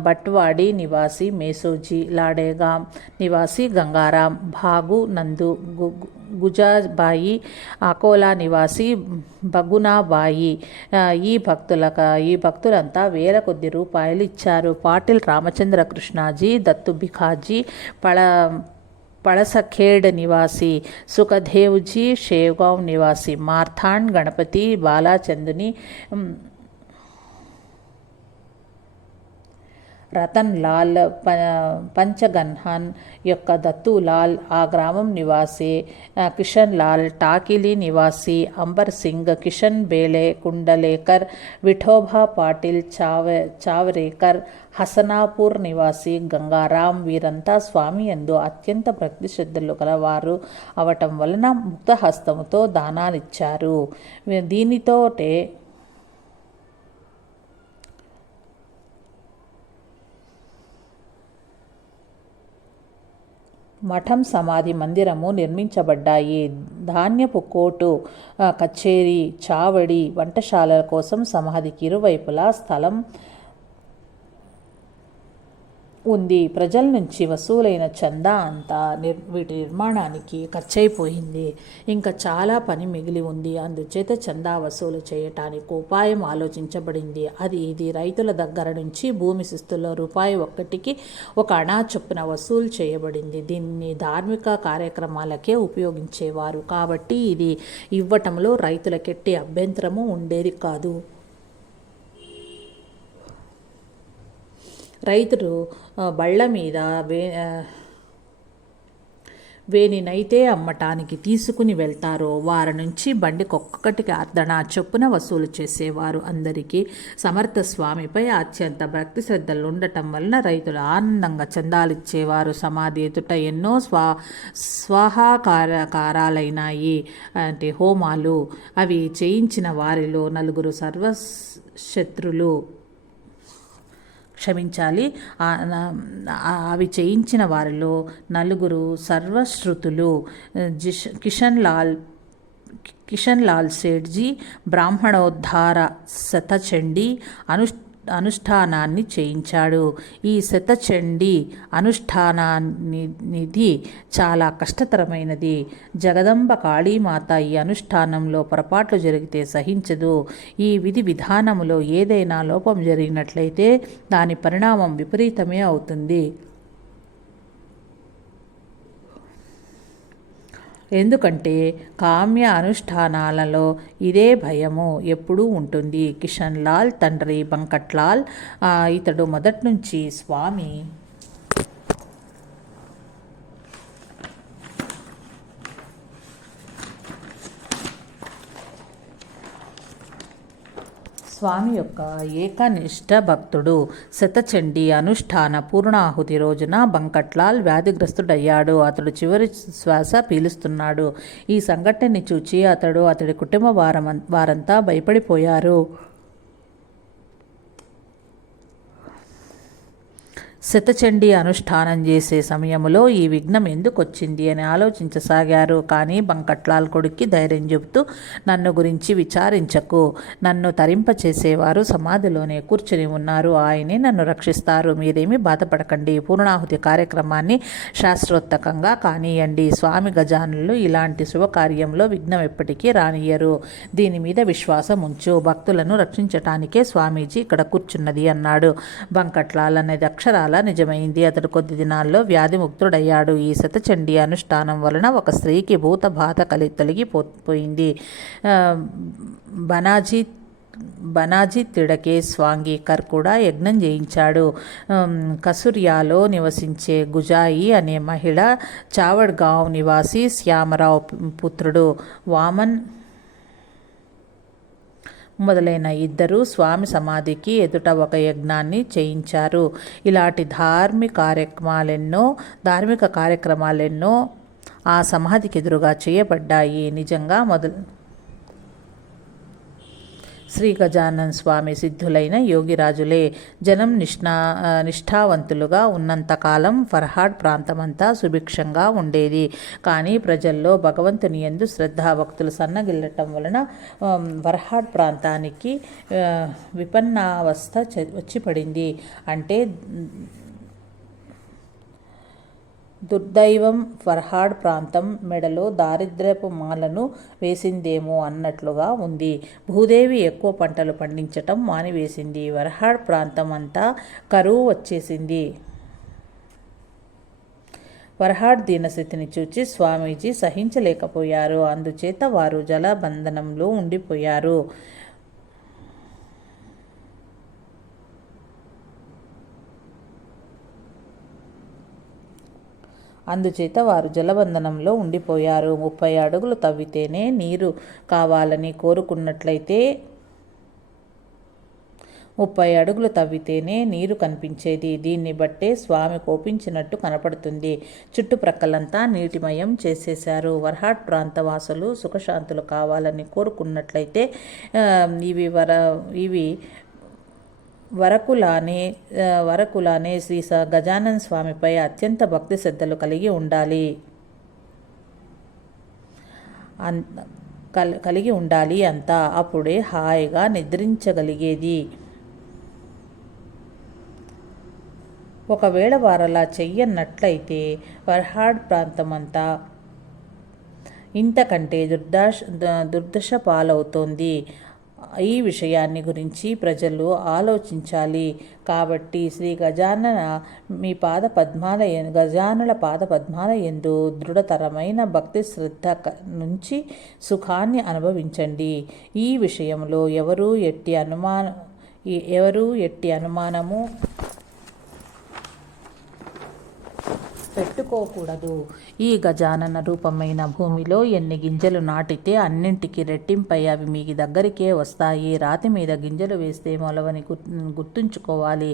బట్వాడి నివాసి మేసోజీ, లాడేగాం నివాసి గంగారాం, భాగు నందు, గుజాబాయి, అకోలా నివాసి బగునాబాయి. ఈ భక్తులంతా వేల కొద్ది రూపాయలు ఇచ్చారు. పాటిల్ రామచంద్ర కృష్ణాజీ, దత్తు భిఖాజీ, पळसखेड निवासी, सुखदेवजी शेवगांव निवासी, मार्थांड गणपती बालाचंदनी, రతన్ లాల్ పంచగన్హన్ యొక్క దత్తులాల్ ఆ గ్రామం నివాసి, కిషన్ లాల్ టాకిలీ నివాసి, అంబర్ సింగ్, కిషన్ బేలే కుండలేకర్, విఠోబా పాటిల్ చావరేకర్ హసనాపూర్ నివాసి గంగారాం వీరంతా స్వామి యందు అత్యంత భక్తి శ్రద్ధలు కలవారు అవటం వలన ముక్తహస్తముతో దానాలిచ్చారు. దీనితోటే మఠం, సమాధి మందిరము నిర్మించబడ్డాయి. ధాన్యపు కోటు, కచేరీ, చావడి, వంటశాలల కోసం సమాధికి ఇరువైపులా స్థలం ఉంది. ప్రజల నుంచి వసూలైన చందా అంతా వీటి నిర్మాణానికి ఖర్చయిపోయింది. ఇంకా చాలా పని మిగిలి ఉంది. అందుచేత చందా వసూలు చేయటానికి ఉపాయం ఆలోచించబడింది. ఇది రైతుల దగ్గర నుంచి భూమి శిస్తుల్లో ₹1కి 1 అణా చొప్పున వసూలు చేయబడింది. దీన్ని ధార్మిక కార్యక్రమాలకే ఉపయోగించేవారు కాబట్టి ఇది ఇవ్వటంలో రైతులకెట్టి అభ్యంతరము ఉండేది కాదు. రైతులు బళ్ళ మీద వేనినైతే అమ్మటానికి తీసుకుని వెళ్తారో వారి నుంచి బండికొక్కటికి అర్ధనా చొప్పున వసూలు చేసేవారు. అందరికీ సమర్థ స్వామిపై అత్యంత భక్తి శ్రద్ధలు ఉండటం వలన రైతులు ఆనందంగా చందాలిచ్చేవారు. సమాధి ఎదుట ఎన్నో స్వాహాకారాలైనాయి, అంటే హోమాలు. అవి చేయించిన వారిలో నలుగురు అవి చేయించిన వారిలో నలుగురు సర్వశ్రుతులు. కిషన్ లాల్ సేఠ్జీ బ్రాహ్మణోద్ధార శతచండీ అనుష్ఠానాన్ని చేయించాడు. ఈ శతచండీ అనుష్ఠానానిది చాలా కష్టతరమైనది. జగదంబ కాళీమాత ఈ అనుష్ఠానంలో పొరపాట్లు జరిగితే సహించదు. ఈ విధి విధానములో ఏదైనా లోపం జరిగినట్లయితే దాని పరిణామం విపరీతమే అవుతుంది. ఎందుకంటే కామ్య అనుష్ఠానాలలో ఇదే భయము ఎప్పుడూ ఉంటుంది. కిషన్ లాల్ తండ్రి బంకట్లాల్, ఇతడు మొదటి నుంచి స్వామి యొక్క ఏకనిష్ట భక్తుడు. శతచండీ అనుష్ఠాన పూర్ణాహుతి రోజున బంకట్లాల్ వ్యాధిగ్రస్తుడయ్యాడు. అతడు చివరి శ్వాస పీలుస్తున్నాడు. ఈ సంఘటనని చూచి అతడి కుటుంబ వారంతా భయపడిపోయారు. శతచండీ అనుష్ఠానం చేసే సమయంలో ఈ విఘ్నం ఎందుకు వచ్చింది అని ఆలోచించసాగారు. కానీ బంకట్లాల్ కొడుక్కి ధైర్యం చెబుతూ, నన్ను గురించి విచారించకు, నన్ను తరింపచేసేవారు సమాధిలోనే కూర్చుని ఉన్నారు, ఆయనే నన్ను రక్షిస్తారు, మీరేమీ బాధపడకండి, పూర్ణాహుతి కార్యక్రమాన్ని శాస్త్రోత్తకంగా కానియండి. స్వామి గజానులు ఇలాంటి శుభకార్యంలో విఘ్నం ఎప్పటికీ రానియ్యరు, దీని మీద విశ్వాసం ఉంచు, భక్తులను రక్షించటానికే స్వామీజీ ఇక్కడ కూర్చున్నది అన్నాడు. బంకట్లాల్ అనేది అక్షరాల నిజమైంది. అతడు కొద్ది దినాల్లో వ్యాధి ముక్తుడయ్యాడు. ఈ శతచండీ అనుష్ఠానం వలన ఒక స్త్రీకి భూత బాధ తొలగిపోయింది. బనాజీ తిడకే స్వాంగీకర్ కూడా యజ్ఞం చేయించాడు. కసుర్యాలో నివసించే గుజాయి అనే మహిళ, చావడ్గావ్ నివాసి శ్యామరావు పుత్రుడు వామన్ మొదలైన ఇద్దరు స్వామి సమాధికి ఎదుట ఒక యజ్ఞాన్ని చేయించారు. ఇలాంటి ధార్మిక కార్యక్రమాలెన్నో ఆ సమాధికి ఎదురుగా చేయబడ్డాయి. నిజంగా శ్రీ గజానన్ స్వామి సిద్ధులైన యోగిరాజులే. జనం నిష్ఠావంతులుగా ఉన్నంతకాలం ఫర్హాడ్ ప్రాంతమంతా సుభిక్షంగా ఉండేది. కానీ ప్రజల్లో భగవంతుని యందు శ్రద్ధాభక్తులు సన్నగిల్లటం వలన ఫర్హాడ్ ప్రాంతానికి విపన్నావస్థ వచ్చి పడింది. అంటే దుర్దైవం ఫర్హాడ్ ప్రాంతం మెడలో దారిద్ర్యపు మాలను వేసిందేమో అన్నట్లుగా ఉంది. భూదేవి ఎక్కువ పంటలు పండించటం మానివేసింది. ఫర్హాడ్ ప్రాంతం అంతా కరువు వచ్చేసింది. వర్హాడ్ దీనస్థితిని చూచి స్వామీజీ సహించలేకపోయారు. అందుచేత వారు జలబంధనంలో ఉండిపోయారు. అందుచేత వారు జలబంధనంలో ఉండిపోయారు. 30 అడుగులు తవ్వితేనే నీరు కావాలని కోరుకున్నట్లయితే 30 అడుగులు తవ్వితేనే నీరు కనిపించేది. దీన్ని బట్టే స్వామి కోపించినట్టు కనపడుతుంది. చుట్టుప్రక్కలంతా నీటిమయం చేసేశారు. వర్హాట్ ప్రాంతవాసులు సుఖశాంతులు కావాలని కోరుకున్నట్లయితే ఇవి వరకులానే శ్రీ గజానన స్వామిపై అత్యంత భక్తి శ్రద్ధలు కలిగి ఉండాలి అంతా. అప్పుడే హాయిగా నిద్రించగలిగేది. ఒకవేళ వారలా చెయ్యన్నట్లయితే వర్హాడ్ ప్రాంతమంతా ఇంతకంటే దుర్దశ పాలవుతోంది. ఈ విషయాన్ని గురించి ప్రజలు ఆలోచించాలి. కాబట్టి శ్రీ గజానన గజానుల పాద పద్మాల యందు దృఢతరమైన భక్తి శ్రద్ధ నుంచి సుఖాన్ని అనుభవించండి. ఈ విషయంలో ఎవరూ ఎట్టి అనుమానము పెట్టుకోకూడదు. ఈ గజానన రూపమైన భూమిలో ఎన్ని గింజలు నాటితే అన్నింటికి రెట్టింపై అవి మీ దగ్గరికే వస్తాయి. రాతి మీద గింజలు వేస్తే మొలవని గుర్తుంచుకోవాలి.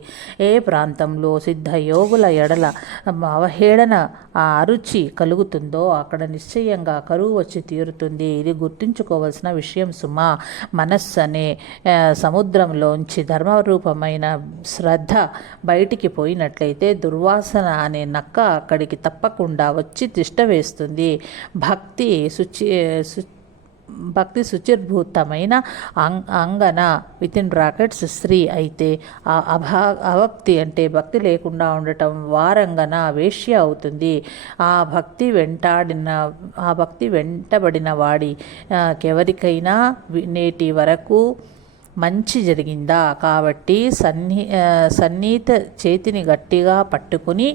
ఏ ప్రాంతంలో సిద్ధయోగుల ఎడల అవహేళన అరుచి కలుగుతుందో అక్కడ నిశ్చయంగా కరువు వచ్చి తీరుతుంది. ఇది గుర్తుంచుకోవలసిన విషయం సుమా. మనస్సు అనే సముద్రంలోంచి ధర్మరూపమైన శ్రద్ధ బయటికి పోయినట్లయితే దుర్వాసన అనే నక్క అక్కడికి తప్పకుండా వచ్చి తిష్ట వేస్తుంది. భక్తి శుచిర్భూతమైన అంగన స్త్రీ అయితే అవక్తి అంటే భక్తి లేకుండా ఉండటం వారంగన వేశ్య అవుతుంది. ఆ భక్తి వెంటబడిన వాడికెవరికైనా నేటి వరకు మంచి జరిగిందా? కాబట్టి సన్నిహిత చేతిని గట్టిగా పట్టుకుని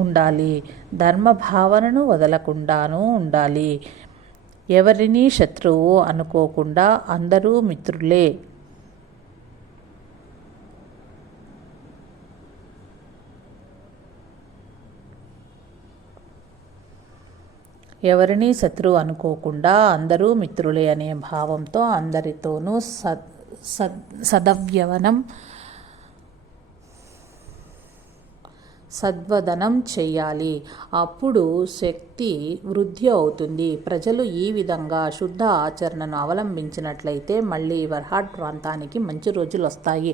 ఉండాలి. ధర్మభావనను వదలకుండానూ ఉండాలి. ఎవరినీ శత్రువు అనుకోకుండా అందరూ మిత్రులే. ఎవరినీ శత్రువు అనుకోకుండా అందరూ మిత్రులే అనే భావంతో అందరితోనూ సద్వదనం చేయాలి. అప్పుడు శక్తి వృద్ధి అవుతుంది. ప్రజలు ఈ విధంగా శుద్ధ ఆచరణను అవలంబించినట్లయితే మళ్ళీ వర్హాడ్ ప్రాంతానికి మంచి రోజులు వస్తాయి.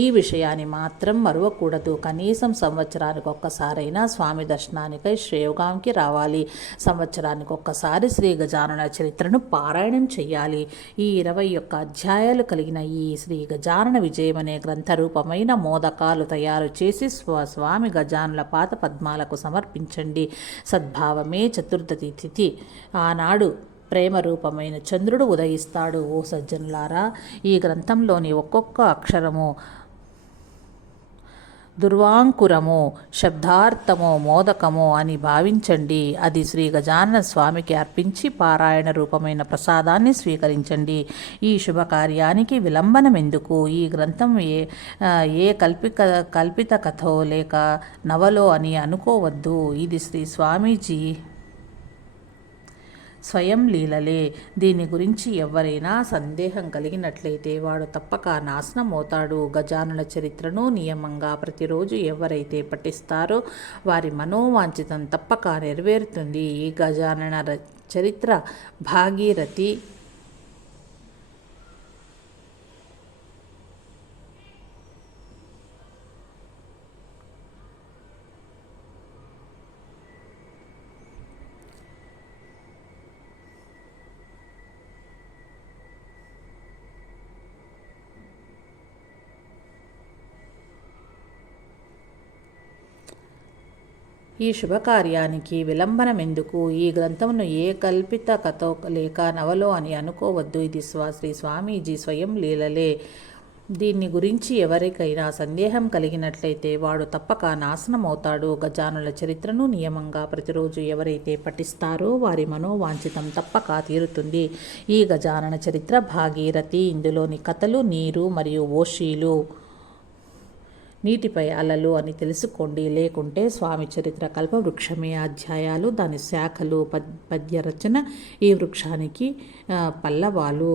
ఈ విషయాన్ని మాత్రం మరువకూడదు. కనీసం సంవత్సరానికి ఒక్కసారైనా స్వామి దర్శనానికై శ్రేయోగాంకి రావాలి. సంవత్సరానికి ఒక్కసారి శ్రీ గజానన చరిత్రను పారాయణం చేయాలి. ఈ 21 అధ్యాయాలు కలిగిన ఈ శ్రీ గజానన విజయం అనే గ్రంథరూపమైన మోదకాలు తయారు చేసి స్వామి గజానన పాద పద్మాలకు సమర్పించండి. సద్భావమే చతుర్థి తిథి. ఆనాడు ప్రేమ రూపమైన చంద్రుడు ఉదయిస్తాడు. ఓ సజ్జనులారా, ఈ గ్రంథంలోని ఒక్కొక్క అక్షరము దుర్వాంకురము, శబ్దార్థము, మోదకము అని భావించండి. అది శ్రీ గజానన స్వామికి అర్పించి పారాయణ రూపమైన ప్రసాదాన్ని స్వీకరించండి. ఈ శుభకార్యానికి విలంబనమెందుకు? ఈ గ్రంథం ఏ కల్పిత కథో లేక నవలో అని అనుకోవద్దు. ఇది శ్రీ స్వామీజీ స్వయం లీలలే. దీని గురించి ఎవరైనా సందేహం కలిగినట్లయితే వాడు తప్పక నాశనం అవుతాడు. గజానన చరిత్రను నియమంగా ప్రతిరోజు ఎవరైతే పఠిస్తారో వారి మనోవాంఛితం తప్పక నెరవేరుతుంది. ఈ గజానన చరిత్ర భాగీరథి ఈ శుభకార్యానికి విలంబనమెందుకు? ఈ గ్రంథమును ఏ కల్పిత కథో లేక నవలో అని అనుకోవద్దు. ఇది శ్రీ స్వామీజీ స్వయం లీలలే. దీన్ని గురించి ఎవరికైనా సందేహం కలిగినట్లయితే వాడు తప్పక నాశనమవుతాడు. గజానుల చరిత్రను నియమంగా ప్రతిరోజు ఎవరైతే పఠిస్తారో వారి మనోవాంఛితం తప్పక తీరుతుంది. ఈ గజానన చరిత్ర భాగీరథి. ఇందులోని కథలు నీరు మరియు ఓషీలు, నీటిపై అలలు అని తెలుసుకోండి. లేకుంటే స్వామి చరిత్ర కల్పవృక్షమే. అధ్యాయాలు, దాని శాఖలు, పద్య రచన ఈ వృక్షానికి పల్లవాలు.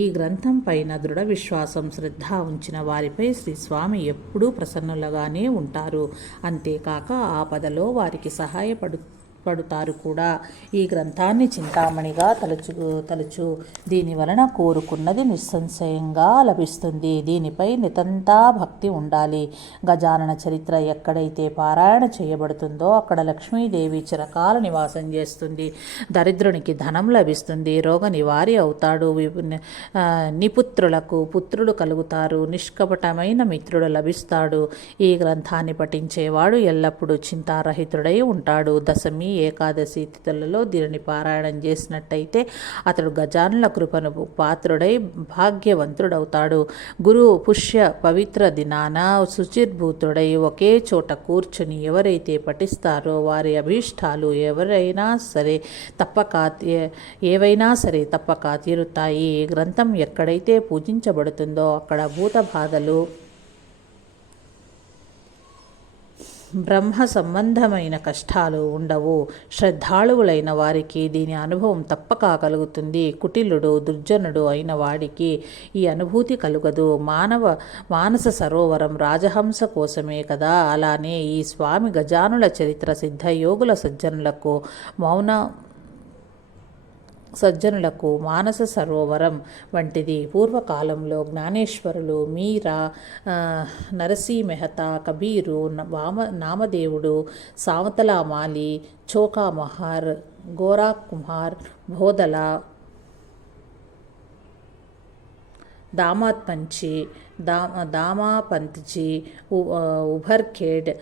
ఈ గ్రంథం పైన దృఢ విశ్వాసం, శ్రద్ధ ఉంచిన వారిపై శ్రీ స్వామి ఎప్పుడూ ప్రసన్నులుగానే ఉంటారు. అంతేకాక ఆపదలో వారికి పడుతారు కూడా. ఈ గ్రంథాన్ని చింతామణిగా తలుచు. దీని వలన కోరుకున్నది నిస్సంశయంగా లభిస్తుంది. దీనిపై నితంతా భక్తి ఉండాలి. గజానన చరిత్ర ఎక్కడైతే పారాయణ చేయబడుతుందో అక్కడ లక్ష్మీదేవి చిరకాల నివాసం చేస్తుంది. దరిద్రునికి ధనం లభిస్తుంది. రోగ నివారి అవుతాడు. నిపుత్రులకు పుత్రులు కలుగుతారు. నిష్కపటమైన మిత్రుడు లభిస్తాడు. ఈ గ్రంథాన్ని పఠించేవాడు ఎల్లప్పుడూ చింతారహితుడై ఉంటాడు. దశమి, ఏకాదశి తిథులలో దీనిని పారాయణం చేసినట్టయితే అతడు గజానుల కృపను పాత్రుడై భాగ్యవంతుడవుతాడు. గురు పుష్య పవిత్ర దినాన శుచిర్భూతుడై ఒకే చోట కూర్చుని ఎవరైతే పఠిస్తారో వారి అభీష్టాలు ఏవైనా సరే తప్పక తీరుతాయి. ఈ గ్రంథం ఎక్కడైతే పూజించబడుతుందో అక్కడ భూత బాధలు, బ్రహ్మ సంబంధమైన కష్టాలు ఉండవు. శ్రద్ధాళువులైన వారికి దీని అనుభవం తప్పక కలుగుతుంది. కుటిలుడు, దుర్జనుడు అయిన వాడికి ఈ అనుభూతి కలుగదు. మానస సరోవరం రాజహంస కోసమే కదా. అలానే ఈ స్వామి గజానుల చరిత్ర సిద్ధయోగుల సజ్జనులకు మానస సరోవరం వంటిది. పూర్వకాలంలో జ్ఞానేశ్వరులు, మీరా, నరసీ మెహతా, కబీరు, నామదేవుడు, సావతలామాలి, చోకా మహార్, గోరా కుమార్, బోధల, దామాపంత్జీ, ఉభర్ఖేడ్,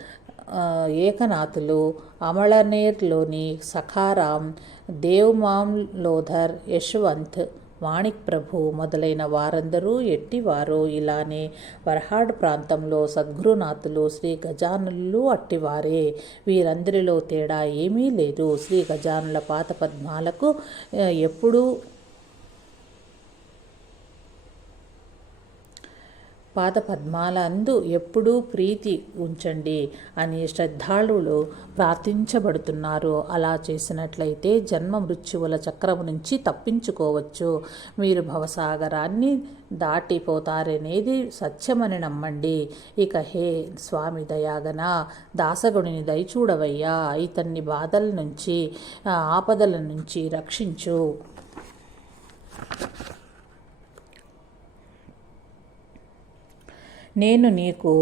ఏకనాథులు, అమళనేర్లోని సఖారాం, దేవ్మామ్లోధర్, యశ్వంత్, మాణిక్ ప్రభు మొదలైన వారందరూ ఎట్టివారో. ఇలానే వరహాడ్ ప్రాంతంలో సద్గురునాథులు, శ్రీ గజానులు అట్టివారే. వీరందరిలో తేడా ఏమీ లేదు. శ్రీ గజానుల పాదపద్మాలకు పాదపద్మాలందు ఎప్పుడూ ప్రీతి ఉంచండి అని శ్రద్ధాళులు ప్రార్థించబడుతున్నారు. అలా చేసినట్లయితే జన్మ మృత్యువుల చక్రము నుంచి తప్పించుకోవచ్చు. మీరు భవసాగరాన్ని దాటిపోతారనేది సత్యమని నమ్మండి. ఇక హే స్వామి దయాగన, దాసగుడిని దయచూడవయ్యా. ఇతన్ని బాధల నుంచి, ఆపదల నుంచి రక్షించు. నేను నీకు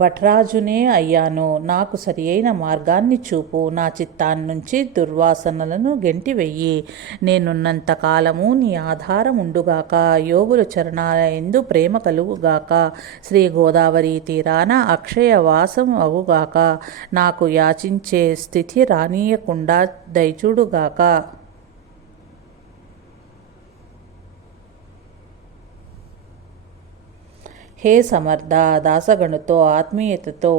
భట్రాజునే అయ్యాను. నాకు సరి అయిన మార్గాన్ని చూపు. నా చిత్తాన్నించి దుర్వాసనలను గెంటివెయ్యి. నేనున్నంత కాలము నీ ఆధారం ఉండుగాక. యోగుల చరణాలయందు ప్రేమ కలుగుగాక. శ్రీ గోదావరి తీరాన అక్షయ వాసం అగుగాక. నాకు యాచించే స్థితి రానీయకుండా దయచూడుగాక. హే సమర్థ, దాసగణుతో ఆత్మీయతతో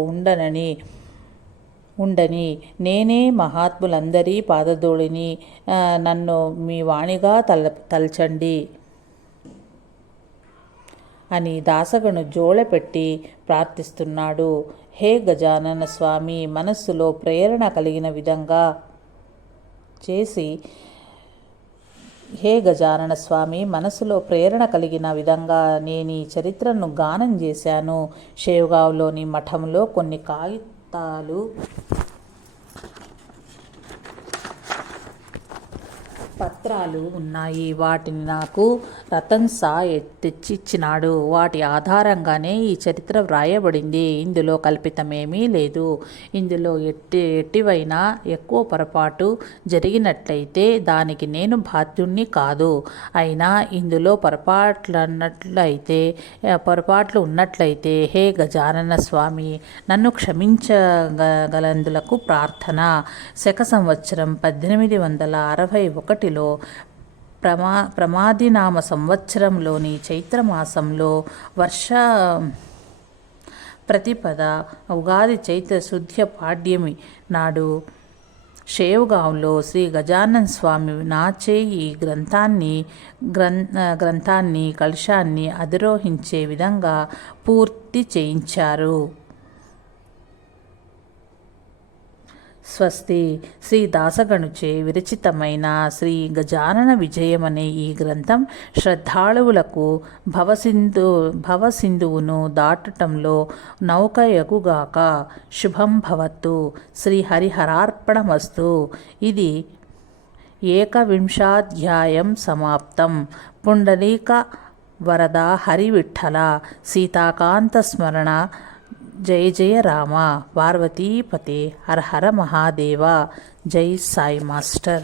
ఉండని నేనే మహాత్ములందరి పాదధూళిని. నన్ను మీ వాణిగా తలచండి అని దాసగను జోలెపెట్టి ప్రార్థిస్తున్నాడు. హే గజానన స్వామి, మనస్సులో ప్రేరణ కలిగిన విధంగా చేసి హే గజానన స్వామి, మనసులో ప్రేరణ కలిగిన విధంగా నేను ఈ చరిత్రను గానం చేశాను. షేవ్గావ్లోని మఠంలో కొన్ని కాగితాలు, పత్రాలు ఉన్నాయి. వాటిని నాకు రతన్ సా తెచ్చిచ్చినాడు. వాటి ఆధారంగానే ఈ చరిత్ర వ్రాయబడింది. ఇందులో కల్పితమేమీ లేదు. ఇందులో ఎట్టివైనా ఎక్కువ పొరపాటు జరిగినట్లయితే దానికి నేను బాధ్యుణ్ణి కాదు. అయినా ఇందులో పొరపాట్లు ఉన్నట్లయితే హే గజానన స్వామి, నన్ను క్షమించగలందులకు ప్రార్థన. శక సంవత్సరం 1861 ప్రమాదినామ సంవత్సరంలోని చైత్రమాసంలో వర్ష ప్రతిపద ఉగాది చైత్ర శుద్ధ పాడ్యమి నాడు షేవ్గాంలో శ్రీ గజానన స్వామి నాచే ఈ గ్రంథాన్ని కలశాన్ని అధిరోహించే విధంగా పూర్తి చేయించారు. స్వస్తి. శ్రీ దాసగణుచే విరచితమైన శ్రీ గజానన విజయం అనే ఈ గ్రంథం శ్రద్ధాళువులకు భవసింధువును దాటటంలో నౌకయగుగాక. శుభం భవత్తు. శ్రీ హరిహరార్పణమస్తు. ఇది 21వ సమాప్తం. పుండలీక వరద హరివిఠల సీతాకాంత స్మరణ. జయ జయ రామ. పార్వతీపతే. హర హర మహాదేవ. జై సాయి మాస్టర్.